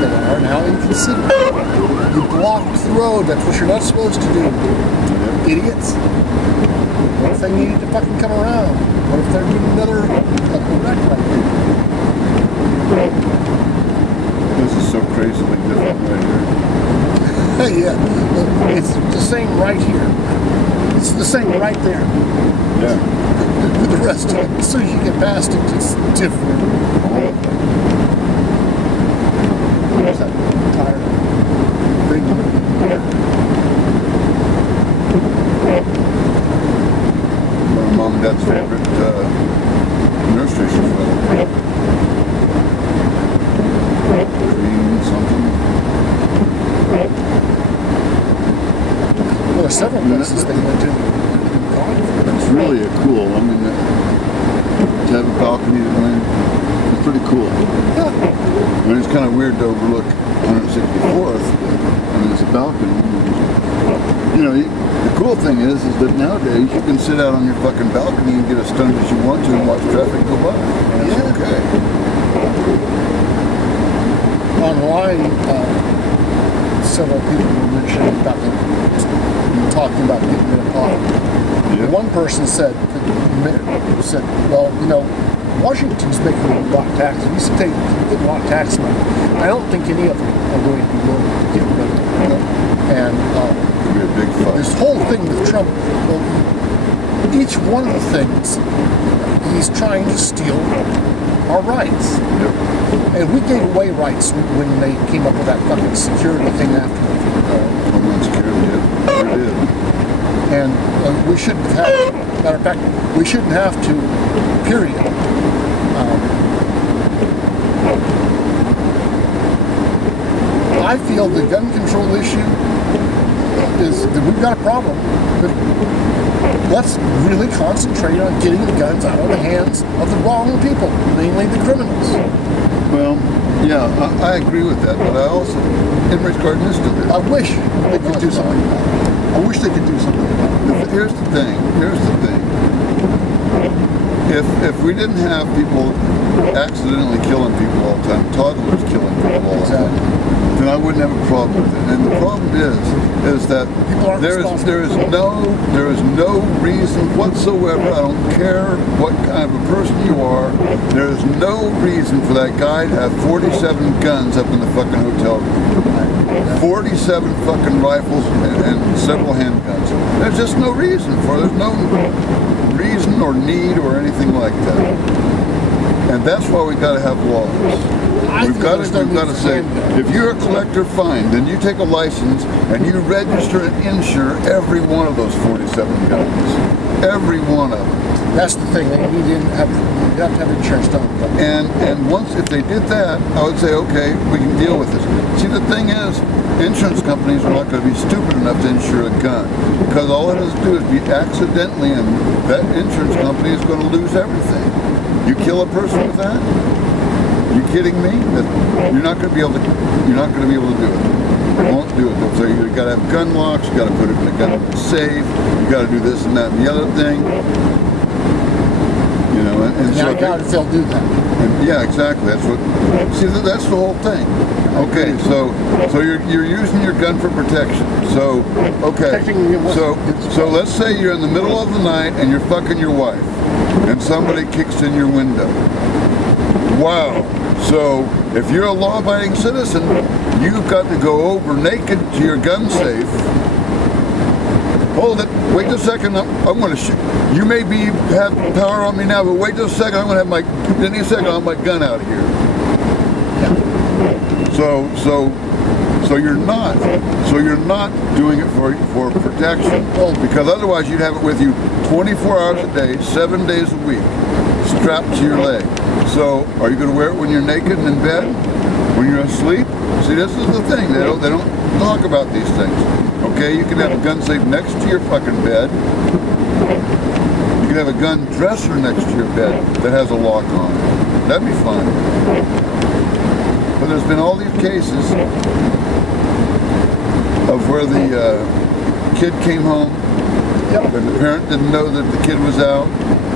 they are and how inconsiderate. You blocked the road. That's what you're not supposed to do. Idiots. What if they needed to fucking come around? What if they're doing another wreck right here? This is so crazily different right here. Yeah, it's the same right here. It's the same right there. Yeah. The rest of it, as soon as you get past it, it's different. There's that tire thing here. One of Mom and Dad's favorite nursery as well. Green something. Well, there's several places they went to. It's really cool. I mean, to have a balcony to land, it's pretty cool. I mean, it's kind of weird to overlook 164th. I mean, it's a balcony. You know, the cool thing is that nowadays you can sit out on your fucking balcony and get as stoned as you want to and watch traffic go by. And it's okay. Online, several people were mentioning about talking about getting rid of poverty. Yeah. One person said, well, you know, Washington's making a lot of taxes. We used to take a lot of tax money. I don't think any of them are going to be willing to get rid of it. And It'll be a big fight. this whole thing with Trump, well, each one of the things, he's trying to steal our rights. Yep. And we gave away rights when they came up with that fucking security thing after. Homeland Security, yeah. Sure did. And we shouldn't have to. Matter of fact, we shouldn't have to, period. I feel the gun control issue is that we've got a problem. But let's really concentrate on getting the guns out of the hands of the wrong people, mainly the criminals. Well, yeah, I agree with that, but I also, Henry's Garden is still there. I wish they could do something about it. I wish they could do something about it. Here's the thing. If we didn't have people accidentally killing people all the time, toddlers killing people all the time, then I wouldn't have a problem with it. And the problem is that there is no reason whatsoever. I don't care what kind of a person you are. There is no reason for that guy to have 47 guns up in the fucking hotel room. 47 fucking rifles and several handguns. There's just no reason for it. There's no reason or need or anything like that. And that's why we got to have laws. We've got to say, if you're a collector, fine. Then you take a license and you register and insure every one of those 47 guns. Every one of them. That's the thing. You have to have insurance done. And once, if they did that, I would say, okay, we can deal with this. See, the thing is, insurance companies are not going to be stupid enough to insure a gun, because all it has to do is be accidentally, and that insurance company is going to lose everything. You kill a person with that? You kidding me? You're not going to be able to. You're not going to be able to do it. You won't do it. They'll say you got to have gun locks. You got to put it in a gun safe. You got to do this and that and the other thing. You know, and now I doubt if they'll do that. And yeah, exactly. That's what. See, that's the whole thing. Okay, so you're using your gun for protection. So okay, so let's say you're in the middle of the night and you're fucking your wife, and somebody kicks in your window. Wow. So if you're a law-abiding citizen, you've got to go over naked to your gun safe. Hold it. Wait just a second. I'm going to shoot. You may have power on me now, but wait just a second. I'm going to have my. In a second, I'll have my gun out of here. So you're not. So you're not doing it for protection, because otherwise you'd have it with you 24 hours a day, 7 days a week, strapped to your leg. So are you going to wear it when you're naked and in bed? When you're asleep? See, this is the thing. They don't talk about these things. Okay, you can have a gun safe next to your fucking bed. You can have a gun dresser next to your bed that has a lock on it. That'd be fine. But there's been all these cases of where the kid came home, and the parent didn't know that the kid was out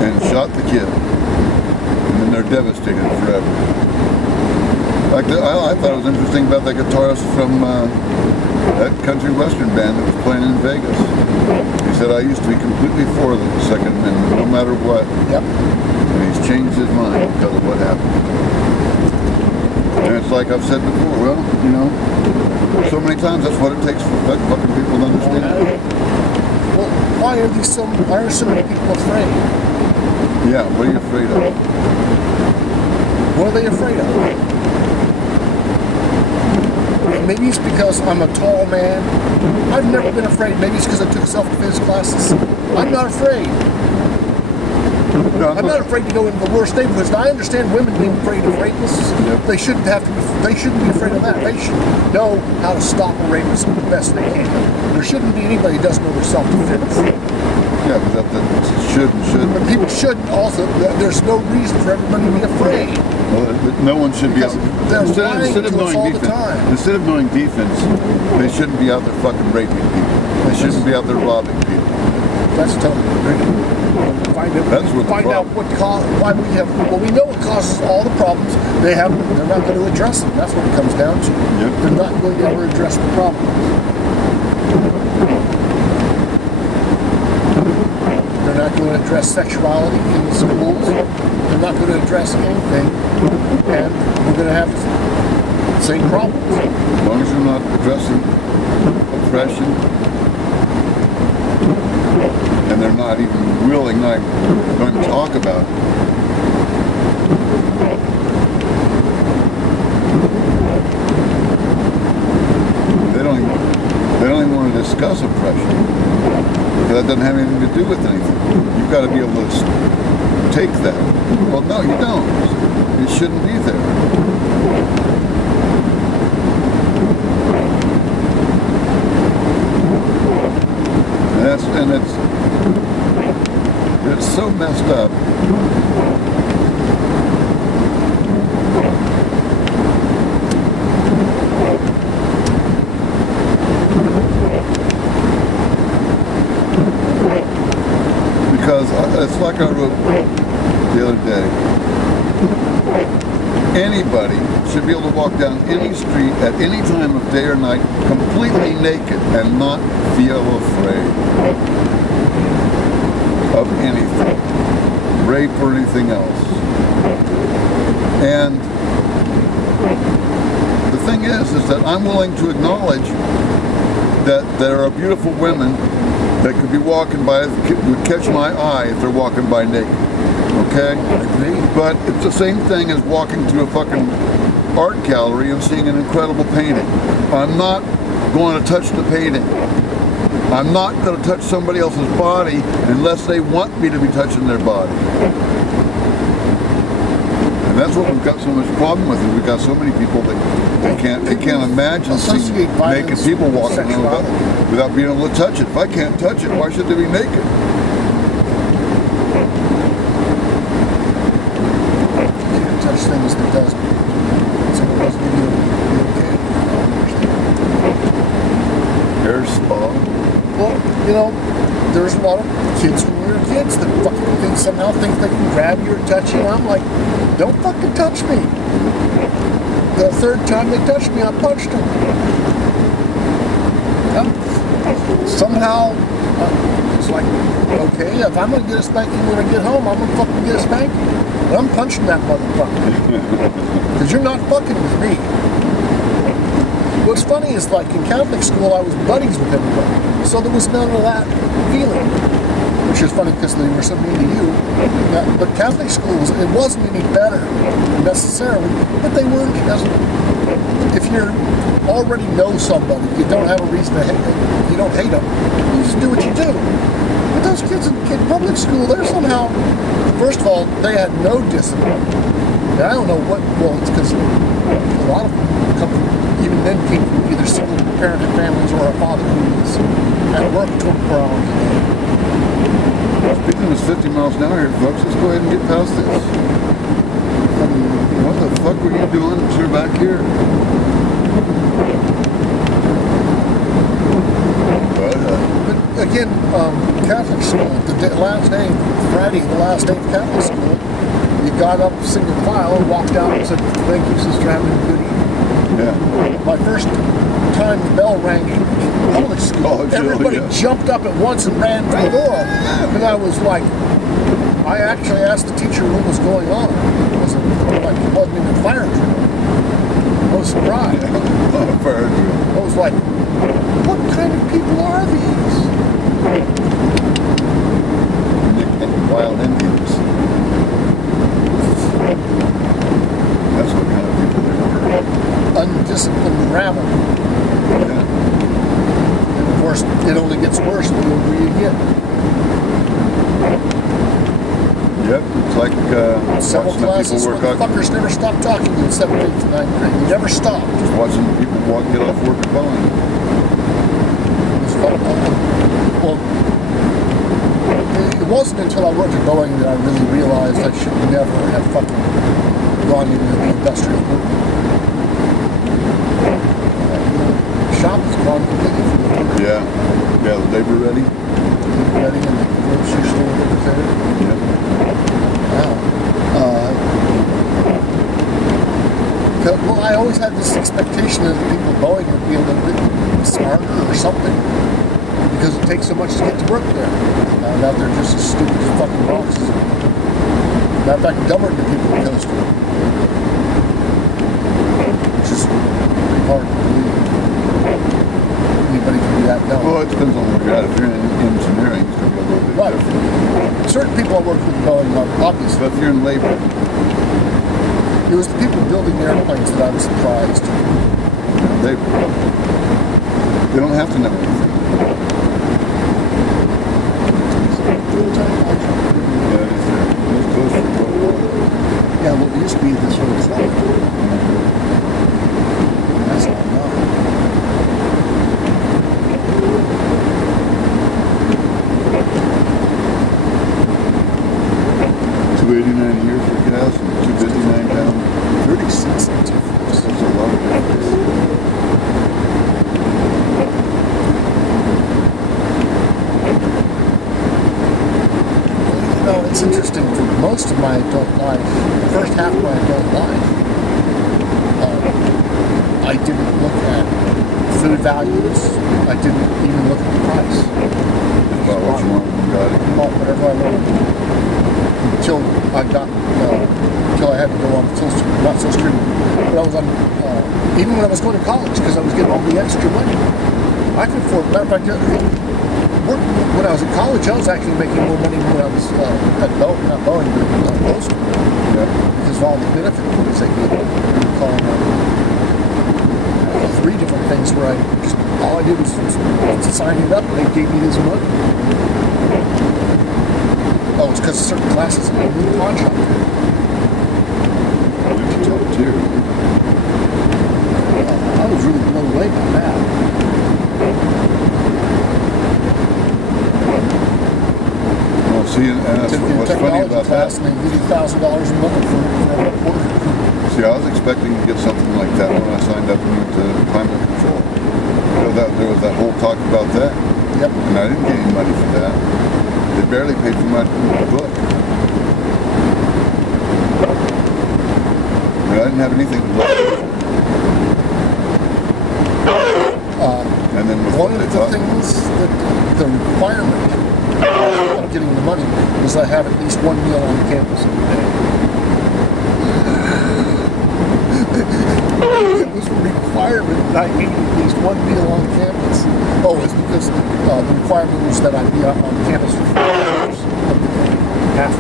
and shot the kid. And then they're devastated forever. Like I thought it was interesting about that guitarist from that country western band that was playing in Vegas. He said, I used to be completely for the Second Amendment, no matter what. Yep. And he's changed his mind because of what happened. And it's like I've said before, well, you know, so many times that's what it takes for fucking people to understand. Well, why are so many people afraid? Yeah, what are you afraid of? What are they afraid of? Maybe it's because I'm a tall man. I've never been afraid. Maybe it's because I took self-defense classes. I'm not afraid. No, I'm not afraid to go into the worst neighborhoods. Now, I understand women being afraid of rapists. Yep. They shouldn't be afraid of that. They should know how to stop a rapist the best they can. There shouldn't be anybody who doesn't know their self-defense. Yeah, but that shouldn't. But people shouldn't also. There's no reason for everybody to be afraid. Well, no one should Because be they're out. lying to us all the time. Instead of knowing defense, they shouldn't be out there fucking raping people. They shouldn't be out there robbing people. That's totally agree. Find out why we have. Well, we know what causes all the problems. They're not going to address them. That's what it comes down to. Yep. They're not going to ever address the problem. They're not going to address sexuality in the schools. They're not going to address anything, and we're going to have the same problems. As long as you're not addressing oppression, and they're not even willing, not going to talk about it. They don't even want to discuss oppression. That doesn't have anything to do with anything. You've got to be able to take that. Well, no, you don't. It shouldn't be there. And it's so messed up. Because it's like I wrote the other day. Anybody should be able to walk down any street at any time of day or night completely naked and not feel afraid of anything, rape or anything else. And the thing is that I'm willing to acknowledge that there are beautiful women that could be walking by, would catch my eye if they're walking by naked. Okay? But it's the same thing as walking through a fucking art gallery and seeing an incredible painting. I'm not going to touch the painting. I'm not going to touch somebody else's body unless they want me to be touching their body. And that's what we've got so much problem with. Is we've got so many people that they can't imagine seeing naked people walking around without being able to touch it. If I can't touch it, why should they be naked? You can't touch things that doesn't. Someone doesn't give you okay. Hair spa. Well, you know, there's a lot of kids when we were kids that fucking somehow think they can grab you or touch you. And I'm like, don't fucking touch me. The third time they touched me, I punched them. Somehow, it's like, okay, if I'm going to get a spanking when I get home, I'm going to fucking get a spanking. But I'm punching that motherfucker. Because you're not fucking with me. What's funny is, like, in Catholic school, I was buddies with everybody. So there was none of that feeling. Which is funny because they were so mean to you. But Catholic school, it wasn't any better necessarily, but they weren't. If you already know somebody, you don't have a reason to hate them. You don't hate them. You just do what you do. But those kids in public school, they're somehow, first of all, they had no discipline. And I don't know what, well, it's because a lot of them come from, even then came from either single parented families or a father who was at work 24 hours a day. Speaking was 50 miles an hour here, folks. Let's go ahead and get past this. What the fuck were you doing until you're back here? But again, Catholic school, the last day, Friday, the last day of Catholic school, You got up single file, walked out, and said, "Thank you, sister, having a good evening." Yeah. My first time the bell rang in public school, everybody jumped up at once and ran to the door. And I was like, I actually asked the teacher what was going on. It wasn't in the fire drill. I was surprised. Yeah. Fire drill. I was like, what kind of people are these? Wild Indians. That's what kind of people they were. Undisciplined rabble. Yeah. And of course, it only gets worse the older you get. Yep, it's like Several watching the classes people where work the out. fuckers never stopped talking in 7th, 8th, and 9th grade. They never stopped. Just watching people get off work at Boeing. It was fun. Well, it wasn't until I worked at Boeing that I really realized I should never have fucking gone into the industrial movement. The shop has gone completely from the work. Yeah. Yeah, the labor ready. Ready in the grocery store that was there. Yep. Wow. Well, I always had this expectation that the people at Boeing would be a little bit smarter or something, because it takes so much to get to work there. Found out they're just as stupid as fucking rocks. Matter of fact, dumber than the people at Coast Guard. Which is pretty hard to believe. Anybody can do that dumb. Well, it depends on where you're at. If you're in engineering, it's going to be a little bit different. Certain people I work with Boeing, obviously. But if you're in labor, It was the people building the airplanes that I was surprised. they don't have to know anything. Yeah, it's close to Yeah, well, it used to be this sort of club. That's all I know. $289 a year for gas and $259 down. 30 cents a difference. That's a lot of difference. You know, it's interesting. For most of my adult life, the first half of my adult life, I didn't look at food values. I didn't even look at the price. About what you want, you got it. Bought whatever I wanted. Until I had to go on not Social Security, but I was on, even when I was going to college, because I was getting all the extra money. I could afford, matter of fact, when I was in college, I was actually making more money than when I was at Boeing, not Boeing, but at Coast Guard. Yeah. Because of all the benefit points they gave me. We were calling them 3 different things where all I did was sign it up and they gave me this money. Oh, it's because certain classes had a new contract. Top tier. I was really blown away by that. Well, see, and that's Took your what's funny technology about class that. and they give you $1,000 a month for a quarter. See, I was expecting to get something like that when I signed up and went to climate control. You know, there was that whole talk about that. Yep. And I didn't get any money for that. They barely paid for my book. And I didn't have anything left. And then with One what of they the taught, things that the requirement of getting the money was I have at least one meal on campus every day. It was a requirement that I ate at least one meal on campus. Oh, it's because the requirement was that I be on campus for 4 hours of the day. Half.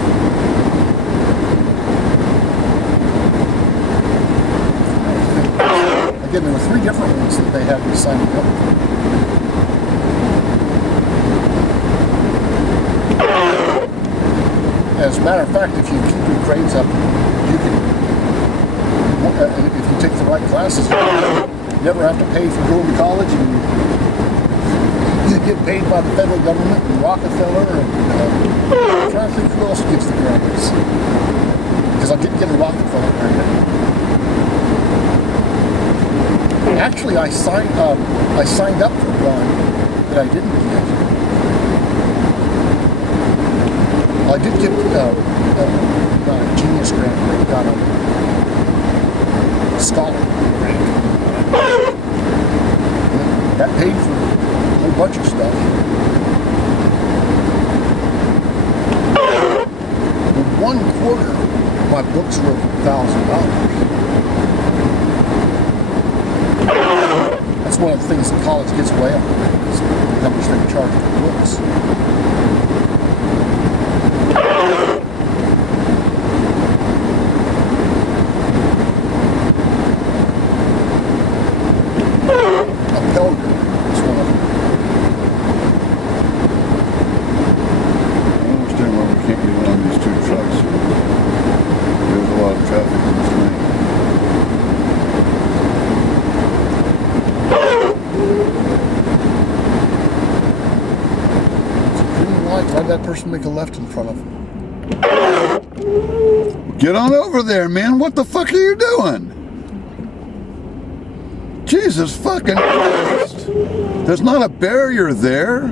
Again, there were 3 different ones that they had me sign up for. As a matter of fact, if you keep your grades up, you can, if you take the right classes, you never have to pay for going to college, and you get paid by the federal government and Rockefeller, and I'm trying to think who else gets the grants. Because I didn't get a Rockefeller grant. Actually, I signed up for one that I didn't get. I did get not a Genius grant, but I got a Scholar grant. That paid for a whole bunch of stuff. In 1/4, my books were $1,000. That's one of the things that college gets away on, is how much they charge for books. A Pelgrim is one of them. I don't understand why we can't get around these two trucks. There's a lot of traffic in this lane. It's a green light. Why'd that person make a left in front of him? Get on over there, man. What the fuck are you doing? Jesus fucking Christ. There's not a barrier there.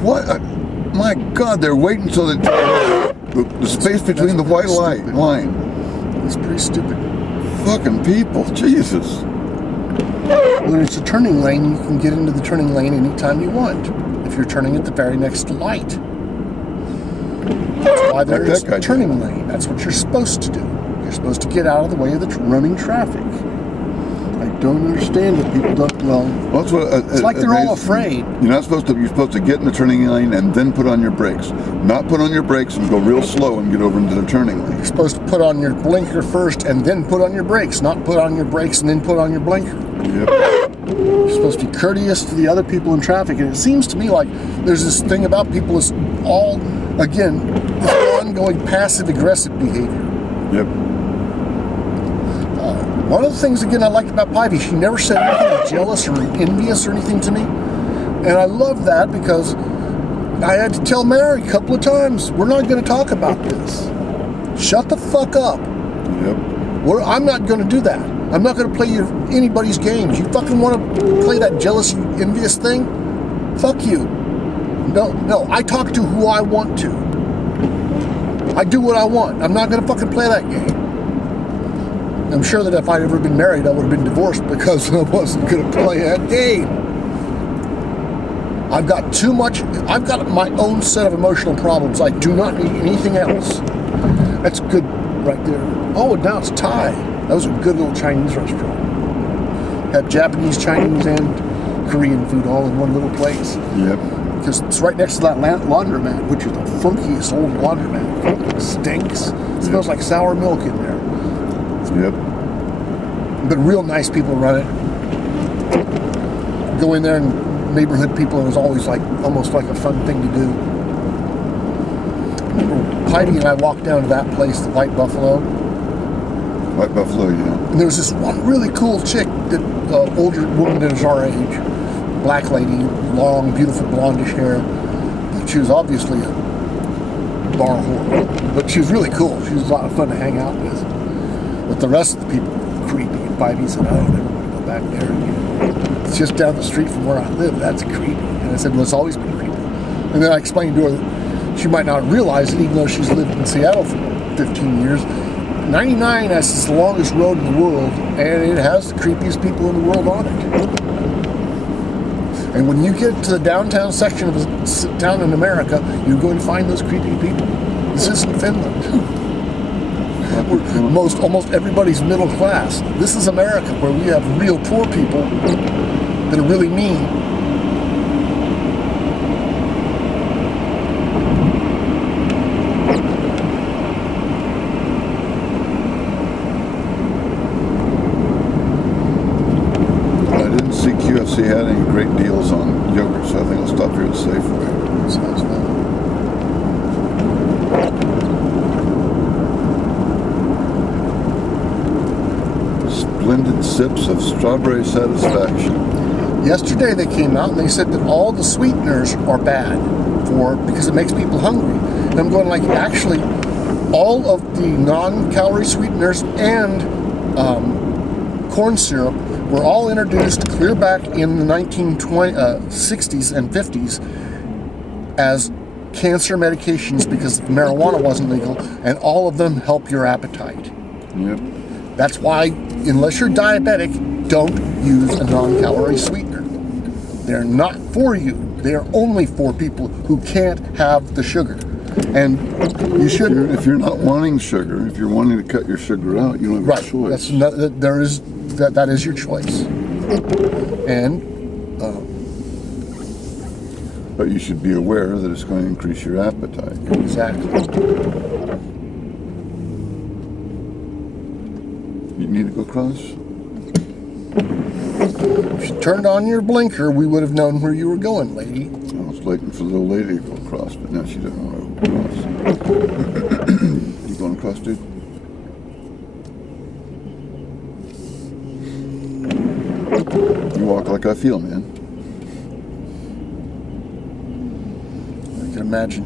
What? My God, they're waiting until the space between the white line. It's pretty stupid. Fucking people, Jesus. When it's a turning lane, you can get into the turning lane anytime you want, if you're turning at the very next light. That's why there's a turning lane. That's what you're supposed to do. You're supposed to get out of the way of the running traffic. I don't understand that people don't. Well, that's what, it's like they're all afraid. You're supposed to get in the turning lane and then put on your brakes. Not put on your brakes and go real slow and get over into the turning lane. You're supposed to put on your blinker first and then put on your brakes, not put on your brakes and then put on your blinker. Yep. You're supposed to be courteous to the other people in traffic, and it seems to me like there's this thing about people is all, again, this ongoing passive-aggressive behavior. Yep. One of the things, again, I liked about Pivy, she never said anything jealous or envious or anything to me. And I love that because I had to tell Mary a couple of times, we're not going to talk about this. Shut the fuck up. Yep. I'm not going to do that. I'm not going to play anybody's games. You fucking want to play that jealous, envious thing? Fuck you. No, I talk to who I want to. I do what I want. I'm not going to fucking play that game. I'm sure that if I'd ever been married, I would have been divorced because I wasn't going to play that game. I've got my own set of emotional problems. I do not need anything else. That's good right there. Oh, and now it's Thai. That was a good little Chinese restaurant. Had Japanese, Chinese, and Korean food all in one little place. Yep. Because it's right next to that laundromat, which is the funkiest old laundromat. It stinks. It smells like sour milk in there. Yep. But real nice people run it. Go in there and neighborhood people, and it was always like almost like a fun thing to do. Heidi and I walked down to that place, the White Buffalo. White Buffalo, yeah. And there was this one really cool chick, that older woman that was our age, black lady, long, beautiful blondish hair. But she was obviously a bar whore. But she was really cool. She was a lot of fun to hang out with. But the rest of the people were creepy. And Bivey said, I don't ever want to go back there again. It's just down the street from where I live. That's creepy. And I said, well, it's always been creepy. And then I explained to her that she might not realize it, even though she's lived in Seattle for 15 years. 99 is the longest road in the world, and it has the creepiest people in the world on it. And when you get to the downtown section of a town in America, you're going to find those creepy people. This isn't Finland. Almost everybody's middle class. This is America, where we have real poor people that are really mean. QFC had any great deals on yogurt, so I think I'll stop here at Safeway. Sounds fun. Splendid sips of strawberry satisfaction. Yesterday they came out and they said that all the sweeteners are bad because it makes people hungry. And I'm going like, actually, all of the non-calorie sweeteners and corn syrup were all introduced clear back in the 1960s and 50s as cancer medications because marijuana wasn't legal, and all of them help your appetite. Yep. That's why, unless you're diabetic, don't use a non-calorie sweetener. They're not for you. They are only for people who can't have the sugar. And you should. If you're not wanting sugar, if you're wanting to cut your sugar out, you don't have a choice. That is your choice. And but you should be aware that it's going to increase your appetite. Exactly. You need to go across? If you turned on your blinker, we would have known where you were going, lady. I was waiting for the little lady to go across, but now she doesn't want to go across. You going across, dude? You walk like I feel, man. I can imagine.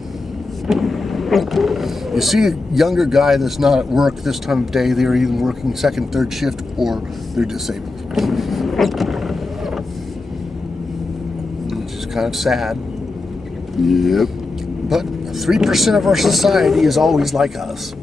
You see a younger guy that's not at work this time of day, they're either working second, third shift, or they're disabled. Which is kind of sad. Yep. But 3% of our society is always like us.